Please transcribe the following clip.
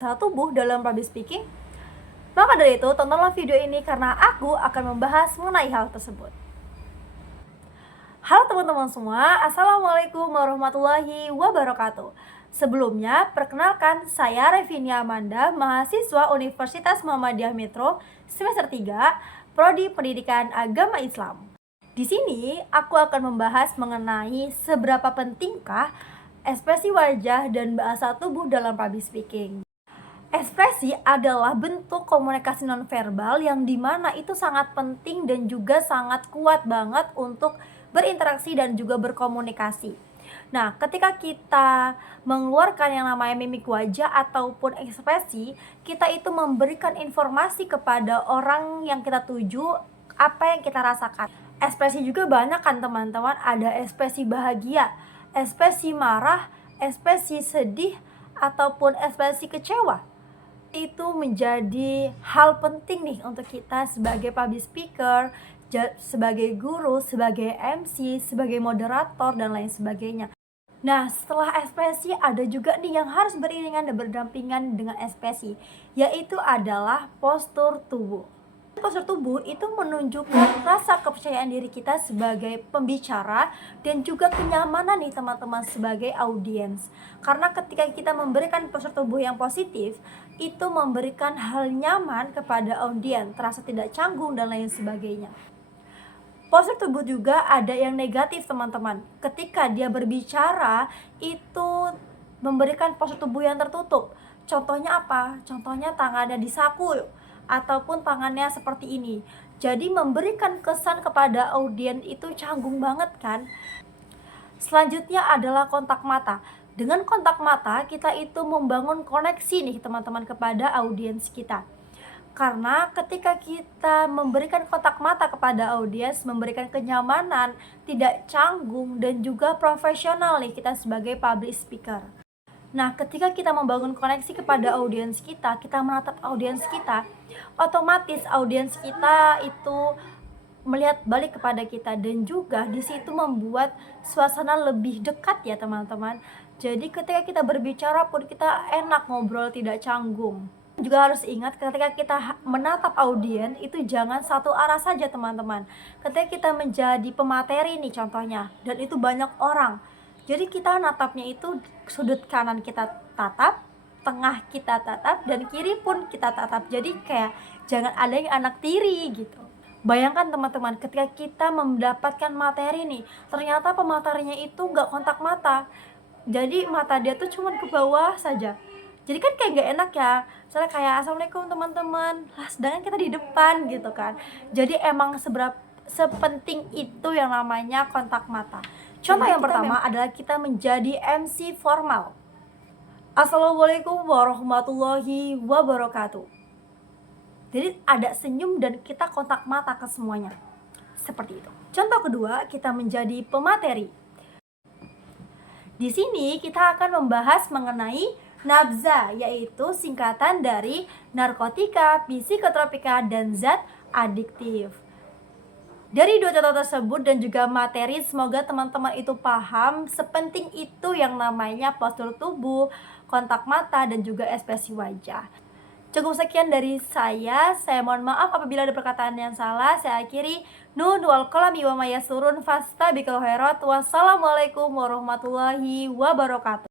tubuh dalam public speaking? Maka dari itu, tontonlah video ini karena aku akan membahas mengenai hal tersebut. Halo teman-teman semua, Assalamualaikum warahmatullahi wabarakatuh. Sebelumnya, perkenalkan saya Revinia Amanda, mahasiswa Universitas Muhammadiyah Metro semester 3, Prodi Pendidikan Agama Islam. Di sini, aku akan membahas mengenai seberapa pentingkah ekspresi wajah dan bahasa tubuh dalam public speaking. Ekspresi adalah bentuk komunikasi nonverbal yang dimana itu sangat penting dan juga sangat kuat banget untuk berinteraksi dan juga berkomunikasi. Nah, ketika kita mengeluarkan yang namanya mimik wajah ataupun ekspresi, kita itu memberikan informasi kepada orang yang kita tuju apa yang kita rasakan. Ekspresi juga banyak kan teman-teman, ada ekspresi bahagia, ekspresi marah, ekspresi sedih, ataupun ekspresi kecewa. Itu menjadi hal penting nih untuk kita sebagai public speaker, sebagai guru, sebagai MC, sebagai moderator, dan lain sebagainya. Nah, setelah ekspresi ada juga nih yang harus beriringan dan berdampingan dengan ekspresi, yaitu adalah postur tubuh. Postur tubuh itu menunjukkan rasa kepercayaan diri kita sebagai pembicara dan juga kenyamanan nih teman-teman sebagai audiens. Karena ketika kita memberikan postur tubuh yang positif, itu memberikan hal nyaman kepada audiens, terasa tidak canggung dan lain sebagainya. Postur tubuh juga ada yang negatif teman-teman. Ketika dia berbicara itu memberikan postur tubuh yang tertutup. Contohnya apa? Contohnya tangannya disaku ataupun tangannya seperti ini. Jadi memberikan kesan kepada audiens itu canggung banget kan. Selanjutnya adalah kontak mata. Dengan kontak mata kita itu membangun koneksi nih teman-teman kepada audiens kita. Karena ketika kita memberikan kontak mata kepada audiens, memberikan kenyamanan, tidak canggung dan juga profesional nih kita sebagai public speaker. Nah, ketika kita membangun koneksi kepada audiens kita menatap audiens kita, otomatis audiens kita itu melihat balik kepada kita dan juga di situ membuat suasana lebih dekat ya teman-teman. Jadi ketika kita berbicara pun kita enak ngobrol, tidak canggung. Juga harus ingat ketika kita menatap audiens itu jangan satu arah saja teman-teman. Ketika kita menjadi pemateri nih contohnya dan itu banyak orang, jadi kita natapnya itu sudut kanan kita tatap, tengah kita tatap, dan kiri pun kita tatap. Jadi kayak jangan ada yang anak tiri gitu. Bayangkan teman-teman ketika kita mendapatkan materi nih, ternyata pematerinya itu nggak kontak mata. Jadi mata dia tuh cuma ke bawah saja. Jadi kan kayak nggak enak ya. Misalnya kayak assalamualaikum teman-teman, lah sedangkan kita di depan gitu kan. Jadi emang sepenting itu yang namanya kontak mata. Contoh yang pertama adalah kita menjadi MC formal. Assalamualaikum warahmatullahi wabarakatuh. Jadi ada senyum dan kita kontak mata ke semuanya. Seperti itu. Contoh kedua, kita menjadi pemateri. Di sini kita akan membahas mengenai NABZA, yaitu singkatan dari narkotika, psikotropika, dan zat adiktif. Dari dua contoh tersebut dan juga materi, semoga teman-teman itu paham sepenting itu yang namanya postur tubuh, kontak mata, dan juga ekspresi wajah. Cukup sekian dari saya mohon maaf apabila ada perkataan yang salah. Saya akhiri, nun wal qalami wa ma yasurun fastabiqul khairat. Wassalamualaikum warahmatullahi wabarakatuh.